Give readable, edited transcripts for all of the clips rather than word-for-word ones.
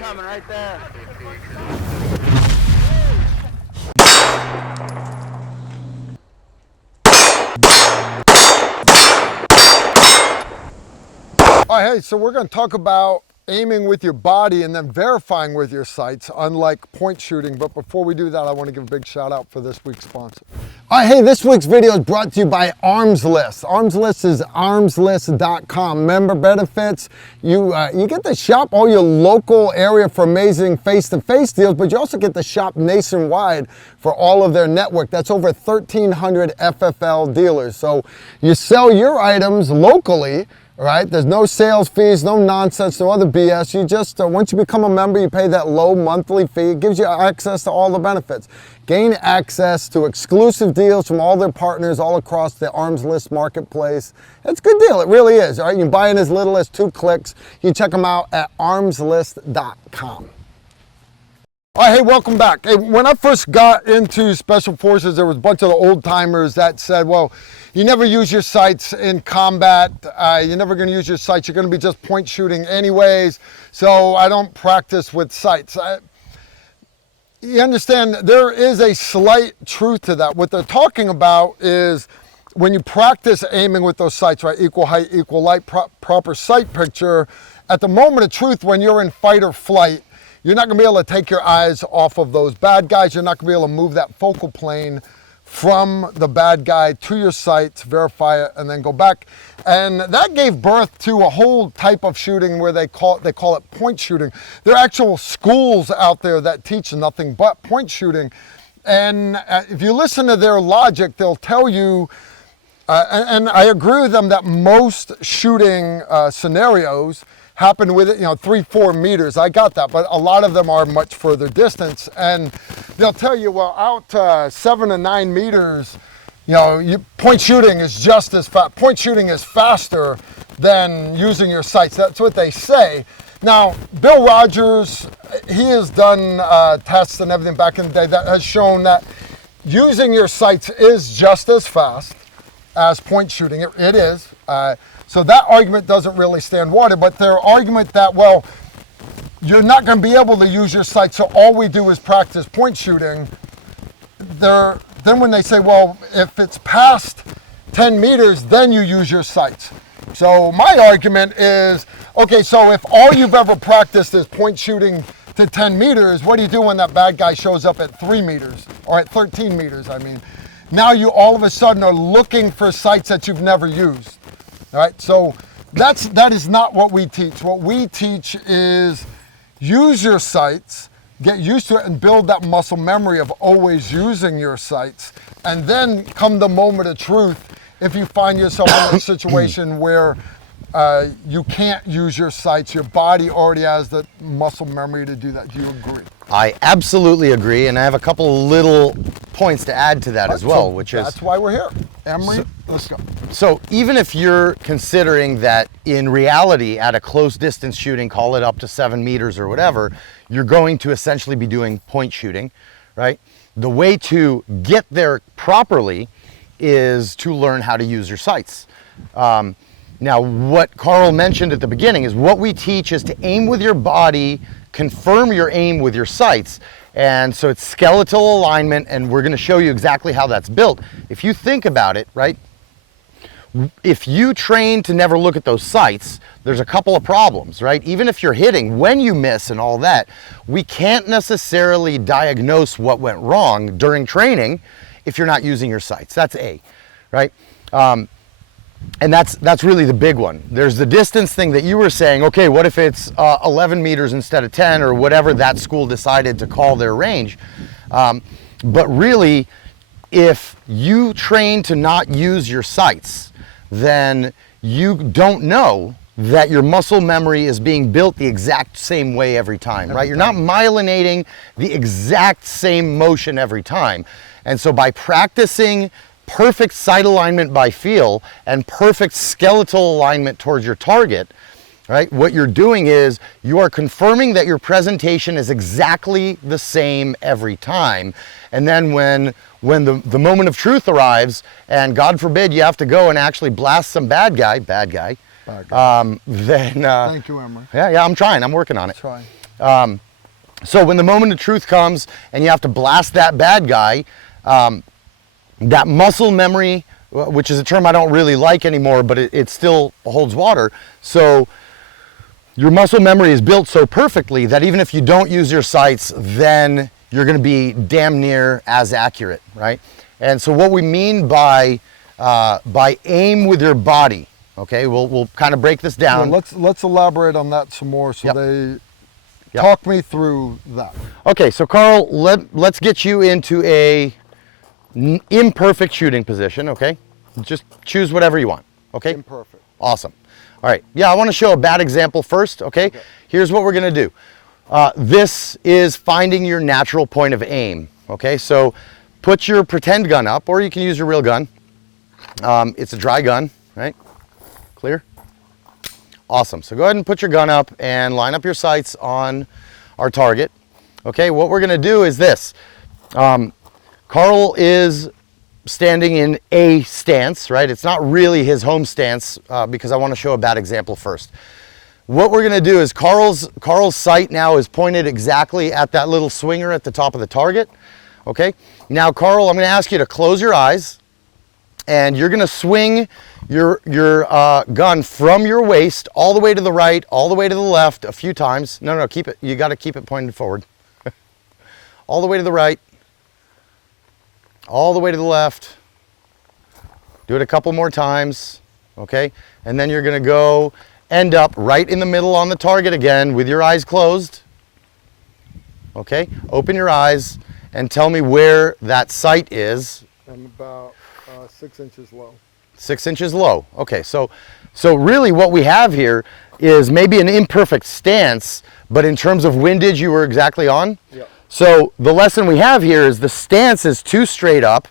coming right there. All right, hey, so we're going to talk about aiming with your body and then verifying with your sights, unlike point shooting. But before we do that, I want to give a big shout out for this week's sponsor. All right, hey, this week's video is brought to you by Arms List. Arms List is armslist.com. Member benefits. You get to shop all your local area for amazing face-to-face deals, but you also get to shop nationwide for all of their network. That's over 1,300 FFL dealers. So you sell your items locally. Right? There's no sales fees, no nonsense, no other BS. You just, once you become a member, you pay that low monthly fee. It gives you access to all the benefits. Gain access to exclusive deals from all their partners all across the Arms List marketplace. It's a good deal, it really is. All right? You can buy in as little as 2 clicks. You can check them out at armslist.com. All right, hey, welcome back. Hey, when I first got into Special Forces, there was a bunch of the old timers that said, well, you never use your sights in combat. You're never going to use your sights. You're going to be just point shooting anyways. So I don't practice with sights. You understand, there is a slight truth to that. What they're talking about is when you practice aiming with those sights, right? Equal height, equal light, proper sight picture. At the moment of truth, when you're in fight or flight, you're not going to be able to take your eyes off of those bad guys. You're not going to be able to move that focal plane from the bad guy to your sights, verify it, and then go back. And that gave birth to a whole type of shooting where they call it point shooting. There are actual schools out there that teach nothing but point shooting. And if you listen to their logic, they'll tell you, and I agree with them, that most shooting scenarios happen with 3-4 meters. I got that, but a lot of them are much further distance, and they'll tell you, well, out 7 to 9 meters, point shooting is just as fast. Point shooting is faster than using your sights. That's what they say. Now, Bill Rogers, he has done tests and everything back in the day that has shown that using your sights is just as fast as point shooting. It is. So that argument doesn't really stand water, but their argument that, well, you're not going to be able to use your sights, so all we do is practice point shooting. Then when they say, well, if it's past 10 meters, then you use your sights. So my argument is, okay, so if all you've ever practiced is point shooting to 10 meters, what do you do when that bad guy shows up at 3 meters, or at 13 meters, I mean? Now you all of a sudden are looking for sights that you've never used. All right, so that is not what we teach. What we teach is use your sights, get used to it, and build that muscle memory of always using your sights. And then come the moment of truth, if you find yourself in a situation where you can't use your sights, your body already has the muscle memory to do that. Do you agree? I absolutely agree, and I have a couple little points to add to that as well, which is... That's why we're here. Emery, let's go. So even if you're considering that in reality, at a close distance shooting, call it up to 7 meters or whatever, you're going to essentially be doing point shooting, right? The way to get there properly is to learn how to use your sights. Now, what Carl mentioned at the beginning is what we teach is to aim with your body, confirm your aim with your sights. And so it's skeletal alignment, and we're going to show you exactly how that's built. If you think about it, right, if you train to never look at those sights, there's a couple of problems, right? Even if you're hitting, when you miss and all that, we can't necessarily diagnose what went wrong during training if you're not using your sights. That's A, right? And that's really the big one. There's the distance thing that you were saying, okay, what if it's 11 meters instead of 10 or whatever that school decided to call their range. But really, if you train to not use your sights, then you don't know that your muscle memory is being built the exact same way every time, right? You're not myelinating the exact same motion every time. And so by practicing perfect sight alignment by feel and perfect skeletal alignment towards your target, right? What you're doing is you are confirming that your presentation is exactly the same every time. And then when the moment of truth arrives, and God forbid you have to go and actually blast some bad guy, then... Thank you, Emery. Yeah, I'm trying. I'm working on it. Trying. So when the moment of truth comes and you have to blast that bad guy, that muscle memory, which is a term I don't really like anymore, but it still holds water. So your muscle memory is built so perfectly that even if you don't use your sights, then you're going to be damn near as accurate, right? And so what we mean by aim with your body, okay, we'll kind of break this down. Yeah, let's elaborate on that some more. So Yep. talk me through that. Okay, so Carl, let's get you into a imperfect shooting position, okay? Just choose whatever you want, okay? Imperfect. Awesome. All right, yeah, I want to show a bad example first, okay? Here's what we're going to do. This is finding your natural point of aim, okay? So put your pretend gun up, or you can use your real gun. It's a dry gun, right? Clear? Awesome. So go ahead and put your gun up and line up your sights on our target. Okay, what we're going to do is this. Carl is standing in a stance, right? It's not really his home stance because I want to show a bad example first. What we're going to do is Carl's sight now is pointed exactly at that little swinger at the top of the target. Okay, now Carl, I'm going to ask you to close your eyes, and you're going to swing your gun from your waist all the way to the right, all the way to the left a few times. No, keep it. You got to keep it pointed forward. All the way to the right, all the way to the left. Do it a couple more times, okay? And then you're going to go end up right in the middle on the target again with your eyes closed. Okay, open your eyes and tell me where that sight is. I'm about 6 inches low. 6 inches low. Okay, so really what we have here is maybe an imperfect stance, but in terms of windage, you were exactly on. Yeah. So the lesson we have here is the stance is too straight up.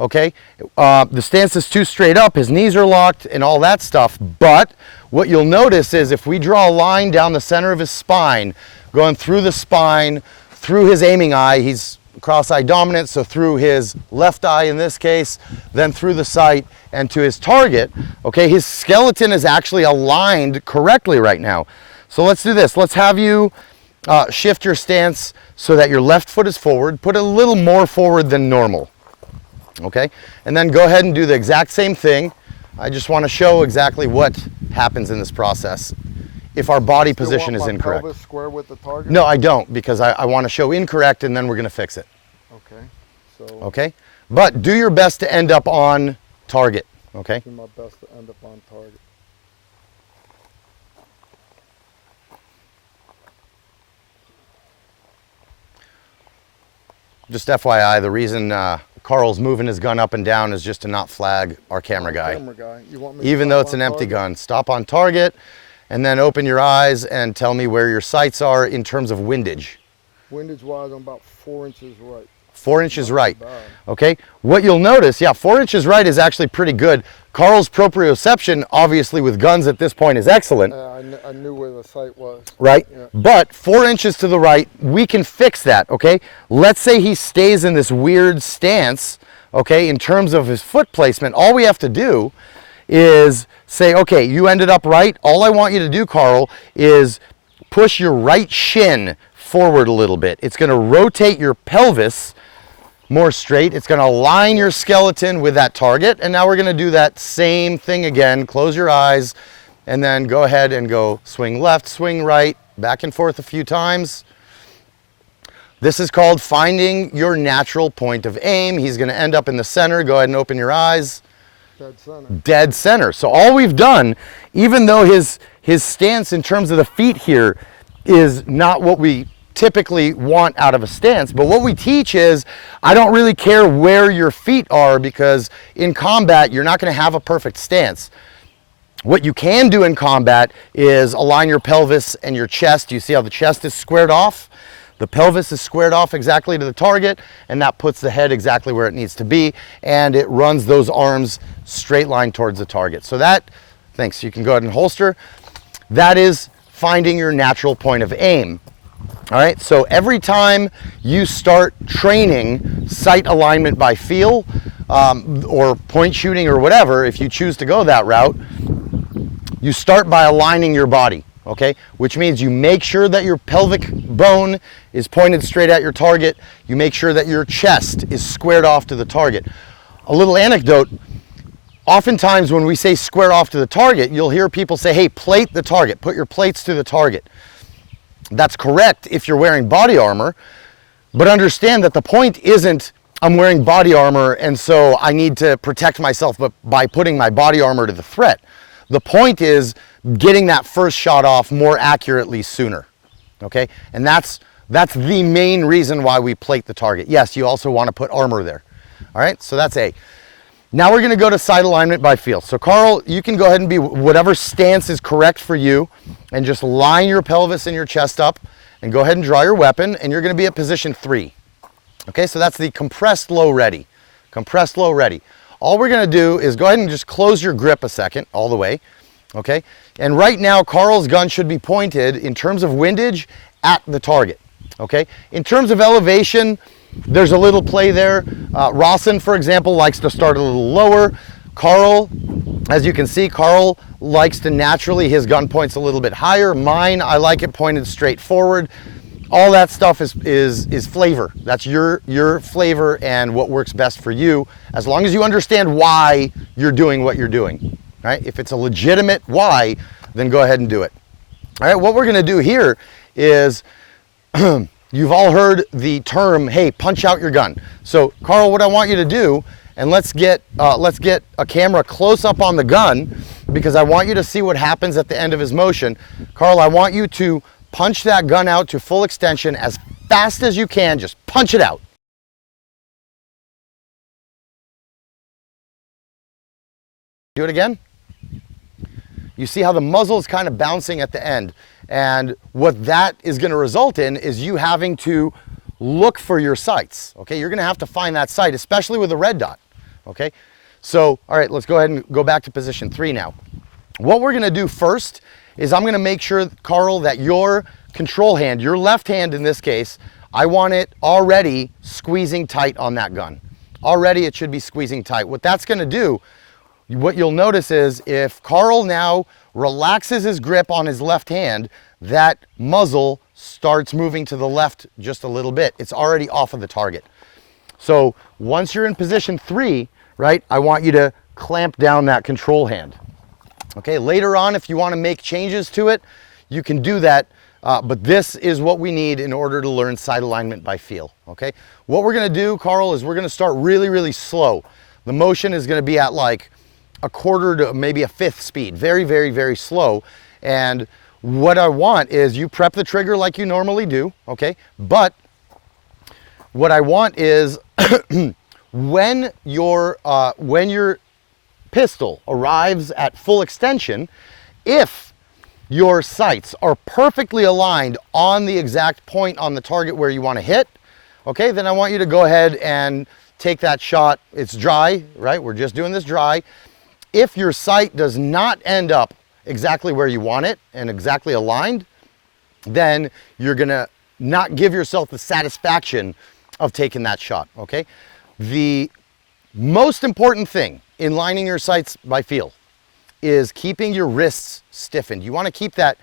Okay, the stance is too straight up. His knees are locked and all that stuff. But what you'll notice is if we draw a line down the center of his spine, going through the spine, through his aiming eye, he's cross-eye dominant, so through his left eye in this case, then through the sight and to his target, okay, his skeleton is actually aligned correctly right now. So let's do this. Let's have you shift your stance so that your left foot is forward. Put it a little more forward than normal, okay? And then go ahead and do the exact same thing. I just want to show exactly what happens in this process if our body position is incorrect. Pelvis square with the target? No, I don't, because I want to show incorrect and then we're going to fix it. Okay. So Okay? But do your best to end up on target, okay? do my best to end up on target. Just FYI, the reason Carl's moving his gun up and down is just to not flag our camera guy. You want me to Even stop though it's on an empty target? gun. Stop on target and then open your eyes and tell me where your sights are in terms of windage. Windage wise, I'm about 4 inches right. 4 inches right. bad. Okay, what you'll notice, yeah, 4 inches right is actually pretty good. Carl's proprioception, obviously with guns at this point, is excellent, I knew where the sight was. right? Yeah. But 4 inches to the right, we can fix that, okay? Let's say he stays in this weird stance, okay, in terms of his foot placement. All we have to do is say, okay, you ended up right. All I want you to do, Carl, is push your right shin forward a little bit. It's going to rotate your pelvis more straight. It's going to align your skeleton with that target. And now we're going to do that same thing again. Close your eyes and then go ahead and go swing left, swing right, back and forth a few times. This is called finding your natural point of aim. He's going to end up in the center. Go ahead and open your eyes. Dead center. Dead center. So all we've done, even though his stance in terms of the feet here is not what we typically want out of a stance, but what we teach is I don't really care where your feet are, because in combat you're not going to have a perfect stance. What you can do in combat is align your pelvis and your chest. You see how the chest is squared off? The pelvis is squared off exactly to the target, and that puts the head exactly where it needs to be, and it runs those arms straight line towards the target. So that, thanks, you can go ahead and holster. That is finding your natural point of aim. All right, so every time you start training sight alignment by feel or point shooting or whatever, if you choose to go that route, you start by aligning your body. okay? Which means you make sure that your pelvic bone is pointed straight at your target. You make sure that your chest is squared off to the target. A little anecdote, oftentimes when we say square off to the target, you'll hear people say, hey, plate the target, put your plates to the target. That's correct if you're wearing body armor, but understand that the point isn't I'm wearing body armor and so I need to protect myself by putting my body armor to the threat. The point is getting that first shot off more accurately sooner, okay? And that's the main reason why we plate the target. Yes, you also want to put armor there, all right? So that's A. Now we're going to go to sight alignment by feel. So Carl, you can go ahead and be whatever stance is correct for you and just line your pelvis and your chest up and go ahead and draw your weapon, and you're going to be at position 3. Okay, so that's the compressed low ready. Compressed low ready. All we're going to do is go ahead and just close your grip a second all the way. Okay, and right now Carl's gun should be pointed in terms of windage at the target. Okay, in terms of elevation, there's a little play there. Rawson, for example, likes to start a little lower. Carl, as you can see, Carl likes to naturally, his gun points a little bit higher. Mine, I like it pointed straight forward. All that stuff is flavor. That's your flavor and what works best for you, as long as you understand why you're doing what you're doing. Right? If it's a legitimate why, then go ahead and do it. All right, what we're gonna do here is, you've all heard the term, hey, punch out your gun. So Carl, what I want you to do, and let's get a camera close up on the gun, because I want you to see what happens at the end of his motion. Carl, I want you to punch that gun out to full extension as fast as you can. Just punch it out. Do it again. You see how the muzzle is kind of bouncing at the end. And what that is going to result in is you having to look for your sights. Okay, you're going to have to find that sight, especially with a red dot. Okay, so all right, let's go ahead and go back to position 3 now. What we're going to do first is I'm going to make sure, Carl, that your control hand, your left hand in this case, I want it already squeezing tight on that gun. Already it should be squeezing tight. What that's going to do, what you'll notice is if Carl now relaxes his grip on his left hand, that muzzle starts moving to the left just a little bit. It's already off of the target. So once you're in position 3, right, I want you to clamp down that control hand. Okay, later on, if you want to make changes to it, you can do that, but this is what we need in order to learn sight alignment by feel. Okay, what we're going to do, Carl, is we're going to start really, really slow. The motion is going to be at like a quarter to maybe a fifth speed, very, very, very slow. And what I want is you prep the trigger like you normally do, okay? But what I want is when your pistol arrives at full extension, if your sights are perfectly aligned on the exact point on the target where you want to hit, okay, then I want you to go ahead and take that shot. It's dry, right? We're just doing this dry. If your sight does not end up exactly where you want it and exactly aligned, then you're gonna not give yourself the satisfaction of taking that shot, okay? The most important thing in lining your sights by feel is keeping your wrists stiffened. You wanna keep that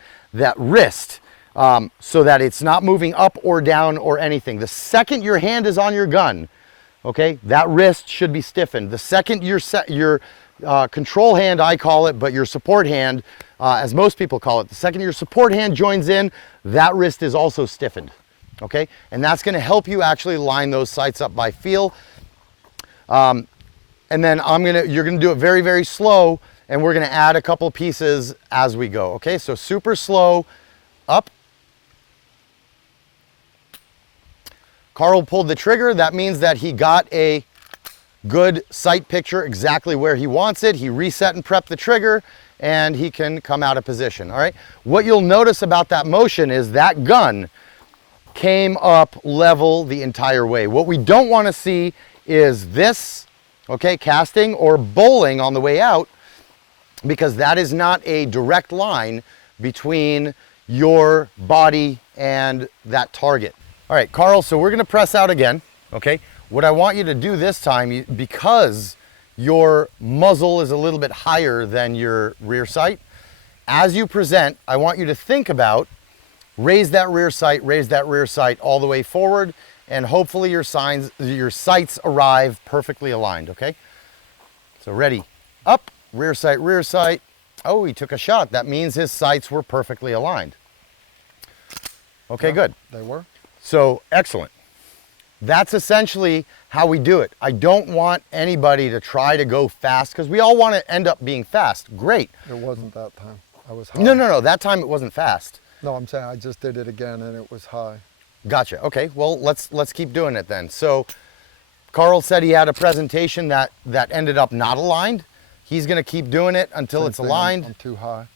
wrist so that it's not moving up or down or anything. The second your hand is on your gun, okay, that wrist should be stiffened. The second your control hand, I call it, but your support hand, as most people call it, the second your support hand joins in, that wrist is also stiffened, okay? And that's gonna help you actually line those sights up by feel. And then you're gonna do it very, very slow, and we're gonna add a couple pieces as we go, okay? So super slow, up. Carl pulled the trigger. That means that he got a good sight picture exactly where he wants it. He reset and prepped the trigger, and he can come out of position, all right? What you'll notice about that motion is that gun came up level the entire way. What we don't want to see is this, okay, casting or bowling on the way out, because that is not a direct line between your body and that target. All right, Carl, so we're gonna press out again, okay? What I want you to do this time, because your muzzle is a little bit higher than your rear sight, as you present, I want you to think about raise that rear sight all the way forward, and hopefully your sights arrive perfectly aligned, okay? So ready, up, rear sight. Oh, he took a shot. That means his sights were perfectly aligned. Okay, Yeah, good. They were? So, excellent. That's essentially how we do it. I don't want anybody to try to go fast because we all want to end up being fast. Great. It wasn't that time. I was high. No. That time it wasn't fast. No, I'm saying I just did it again and it was high. Gotcha. Okay. Well, let's keep doing it then. So, Carl said he had a presentation that ended up not aligned. He's going to keep doing it until it's aligned. I'm too high.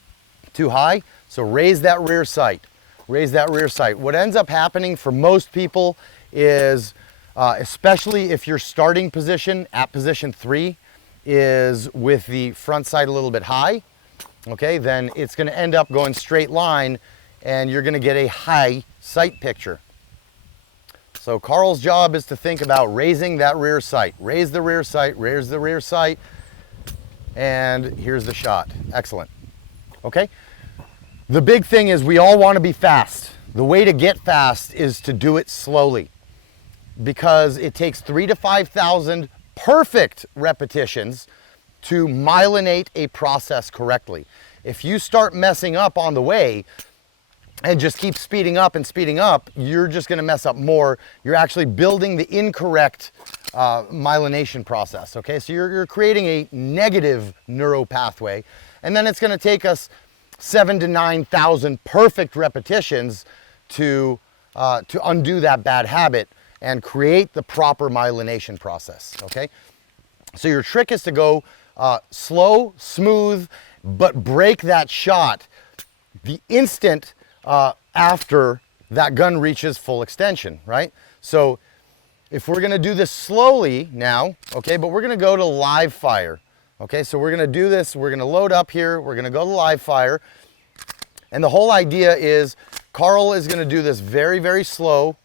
Too high. So raise that rear sight. Raise that rear sight. What ends up happening for most people is, especially if your starting position at position 3 is with the front sight a little bit high, okay, then it's going to end up going straight line and you're going to get a high sight picture. So Carl's job is to think about raising that rear sight. Raise the rear sight, raise the rear sight, and here's the shot. Excellent. Okay? The big thing is we all want to be fast. The way to get fast is to do it slowly, because it takes 3,000 to 5,000 perfect repetitions to myelinate a process correctly. If you start messing up on the way and just keep speeding up, you're just going to mess up more. You're actually building the incorrect myelination process, okay? So you're creating a negative neural pathway, and then it's going to take us 7,000 to 9,000 perfect repetitions to undo that bad habit and create the proper myelination process, okay? So your trick is to go slow, smooth, but break that shot the instant after that gun reaches full extension, right? So if we're gonna do this slowly now, okay, but we're gonna go to live fire, okay? So we're gonna do this, we're gonna load up here, we're gonna go to live fire, and the whole idea is Carl is gonna do this very, very slow,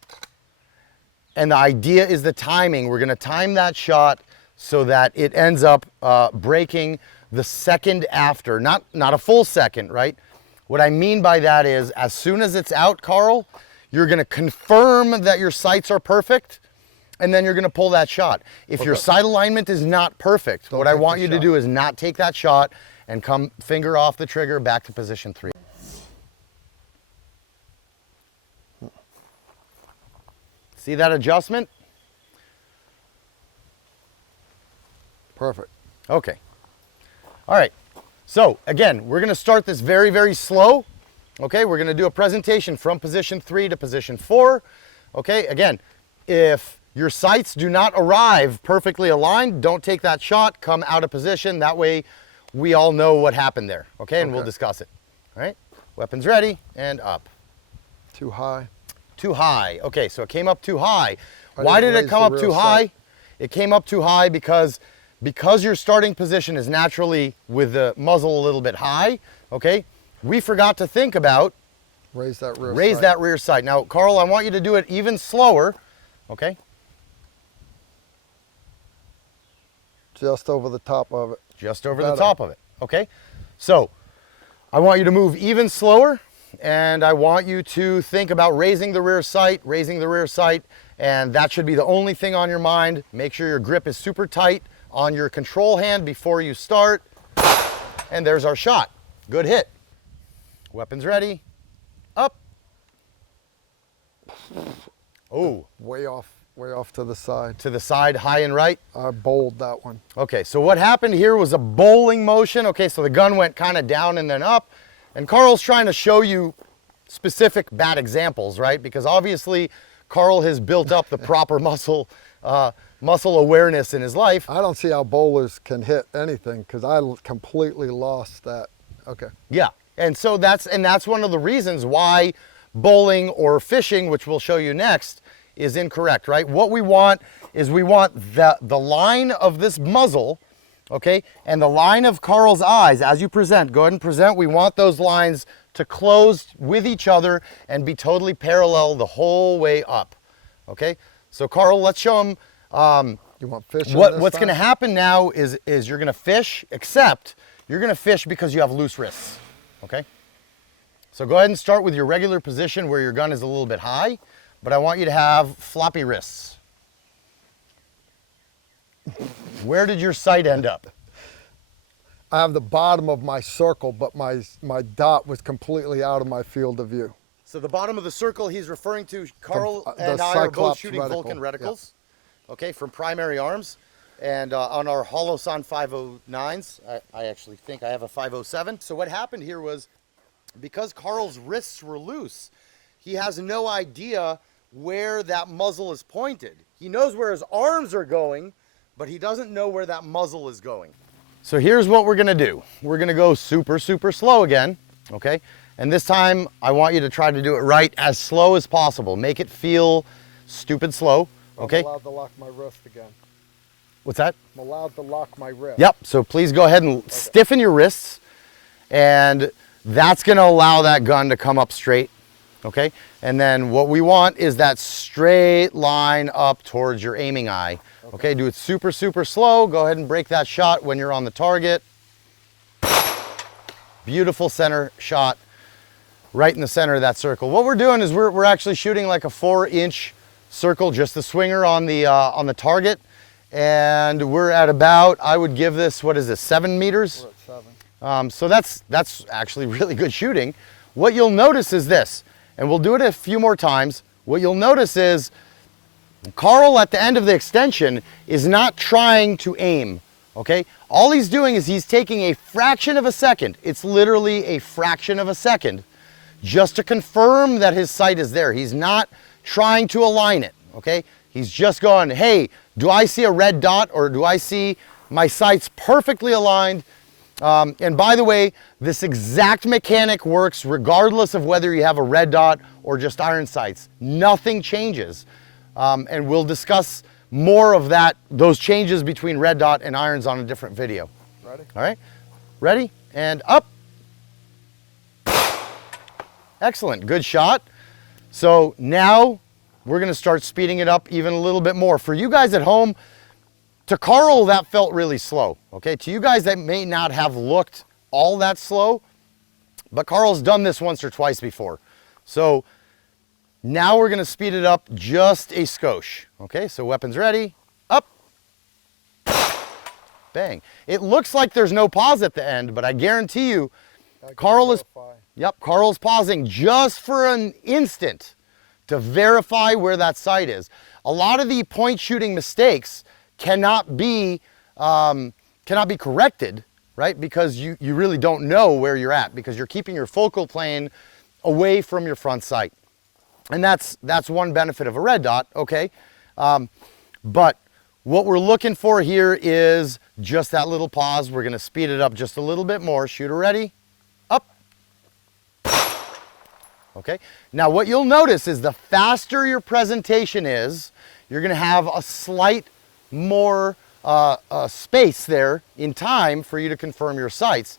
and the idea is the timing. We're gonna time that shot so that it ends up breaking the second after, not a full second, right? What I mean by that is, as soon as it's out, Carl, you're gonna confirm that your sights are perfect, and then you're gonna pull that shot. If your sight alignment is not perfect, what I want you to do is not take that shot and come finger off the trigger back to position 3. See that adjustment? Perfect. Okay. All right. So again, we're going to start this very, very slow. Okay. We're going to do a presentation from position 3 to position 4. Okay. Again, if your sights do not arrive perfectly aligned, don't take that shot, come out of position. That way we all know what happened there. Okay. And we'll discuss it. All right. Weapons ready and up. Too high. Too high. Okay. So it came up too high. Why did it come up too high? It came up too high because your starting position is naturally with the muzzle a little bit high, okay? We forgot to think about raise that rear sight. Now, Carl, I want you to do it even slower, okay? Just over the top of it. Just over the top of it, okay? So, I want you to move even slower, and I want you to think about raising the rear sight, and that should be the only thing on your mind. Make sure your grip is super tight on your control hand before you start. And there's our shot. Good hit. Weapons ready. Up. Oh. Way off to the side. To the side, high and right. I bowled that one. Okay, so what happened here was a bowling motion. Okay, so the gun went kind of down and then up. And Carl's trying to show you specific bad examples, right? Because obviously Carl has built up the proper muscle awareness in his life. I don't see how bowlers can hit anything because I completely lost that. Okay. Yeah, and so that's one of the reasons why bowling or fishing, which we'll show you next, is incorrect, right? What we want is we want the line of this muzzle, okay, and the line of Carl's eyes as you present. Go ahead and present. We want those lines to close with each other and be totally parallel the whole way up, okay? So Carl, let's show him. You want fish? What's going to happen now is you're going to fish, except you're going to fish because you have loose wrists. okay? So go ahead and start with your regular position where your gun is a little bit high, but I want you to have floppy wrists. Where did your sight end up? I have the bottom of my circle, but my dot was completely out of my field of view. So the bottom of the circle he's referring to, Carl The and I are both Cyclops shooting reticle. Vulcan reticles, okay, from primary arms. And on our Holosun 509s, I actually think I have a 507. So what happened here was, because Carl's wrists were loose, he has no idea where that muzzle is pointed. He knows where his arms are going, but he doesn't know where that muzzle is going. So here's what we're gonna do. We're gonna go super, super slow again, okay? And this time, I want you to try to do it right as slow as possible. Make it feel stupid slow, okay? I'm allowed to lock my wrist again. What's that? I'm allowed to lock my wrist. Yep, so please go ahead and stiffen your wrists, and that's gonna allow that gun to come up straight, okay? And then what we want is that straight line up towards your aiming eye. Okay, do it super, super slow. Go ahead and break that shot when you're on the target. Beautiful center shot, right in the center of that circle. What we're doing is we're actually shooting like a 4-inch circle, just the swinger on the target. And we're at about, I would give this, what is this, 7 meters? We're at 7. So that's actually really good shooting. What you'll notice is this, and we'll do it a few more times. What you'll notice is Carl at the end of the extension is not trying to aim, okay? All he's doing is he's taking a fraction of a second. It's literally a fraction of a second just to confirm that his sight is there. He's not trying to align it, okay? He's just going, hey, do I see a red dot or do I see my sights perfectly aligned? And by the way, this exact mechanic works regardless of whether you have a red dot or just iron sights. Nothing changes. And we'll discuss more of those changes between red dot and irons on a different video. Ready? All right, ready? And up. Excellent, good shot. So now we're gonna start speeding it up even a little bit more. For you guys at home, to Carl, that felt really slow, okay? To you guys, that may not have looked all that slow, but Carl's done this once or twice before. So now we're gonna speed it up just a skosh. Okay, so weapons ready, up, bang. It looks like there's no pause at the end, but I guarantee you, Carl's pausing just for an instant to verify where that sight is. A lot of the point shooting mistakes cannot be corrected, right? Because you really don't know where you're at because you're keeping your focal plane away from your front sight. And that's one benefit of a red dot, okay? But what we're looking for here is just that little pause. We're gonna speed it up just a little bit more. Shooter ready, up. Okay, now what you'll notice is the faster your presentation is, you're gonna have a slight more space there in time for you to confirm your sights.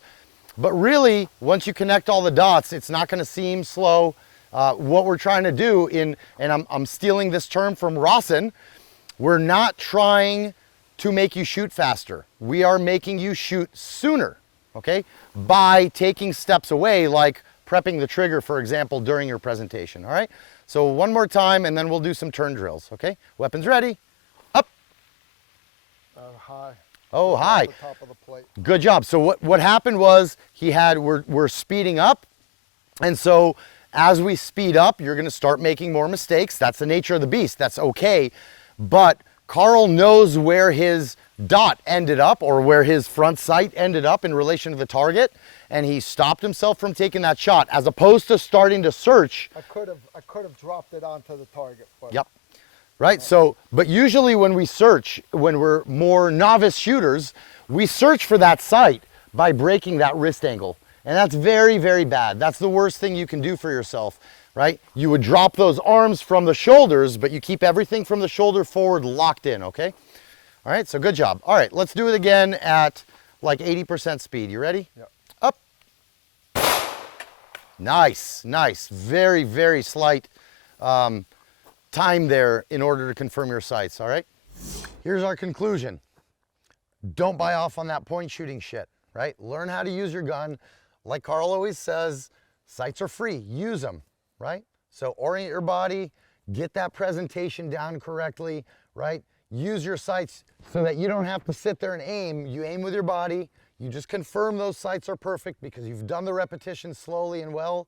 But really, once you connect all the dots, it's not gonna seem slow. What we're trying to do and I'm stealing this term from Rawson, we're not trying to make you shoot faster. We are making you shoot sooner, okay? By taking steps away, like prepping the trigger, for example, during your presentation, all right? So one more time, and then we'll do some turn drills, okay? Weapons ready, up. High. Oh, high. The top of the plate. Good job. So what happened was we're speeding up, and so as we speed up, you're gonna start making more mistakes. That's the nature of the beast, that's okay. But Carl knows where his dot ended up or where his front sight ended up in relation to the target, and he stopped himself from taking that shot as opposed to starting to search. I could have dropped it onto the target. But Yep. Right, so, but usually when we search, when we're more novice shooters, we search for that sight by breaking that wrist angle. And that's very, very bad. That's the worst thing you can do for yourself, right? You would drop those arms from the shoulders, but you keep everything from the shoulder forward locked in, okay? All right, so good job. All right, let's do it again at like 80% speed. You ready? Yep. Up. Nice, nice. Very, very slight time there in order to confirm your sights, all right? Here's our conclusion. Don't buy off on that point shooting shit, right? Learn how to use your gun, like Carl always says, sights are free, use them, right? So orient your body, get that presentation down correctly, right? Use your sights so that you don't have to sit there and aim. You aim with your body, you just confirm those sights are perfect because you've done the repetition slowly and well,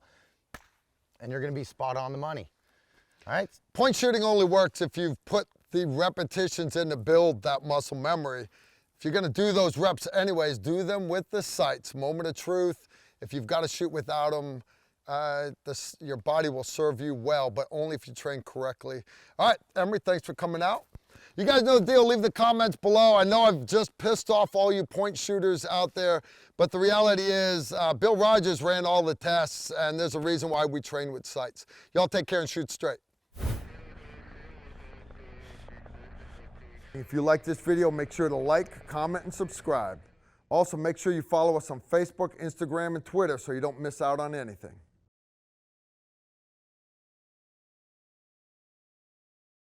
and you're gonna be spot on the money, all right? Point shooting only works if you've put the repetitions in to build that muscle memory. If you're gonna do those reps anyways, do them with the sights. Moment of truth. If you've gotta shoot without them, your body will serve you well, but only if you train correctly. All right, Emery, thanks for coming out. You guys know the deal, leave the comments below. I know I've just pissed off all you point shooters out there, but the reality is Bill Rogers ran all the tests, and there's a reason why we train with sights. Y'all take care and shoot straight. If you like this video, make sure to like, comment, and subscribe. Also, make sure you follow us on Facebook, Instagram, and Twitter so you don't miss out on anything.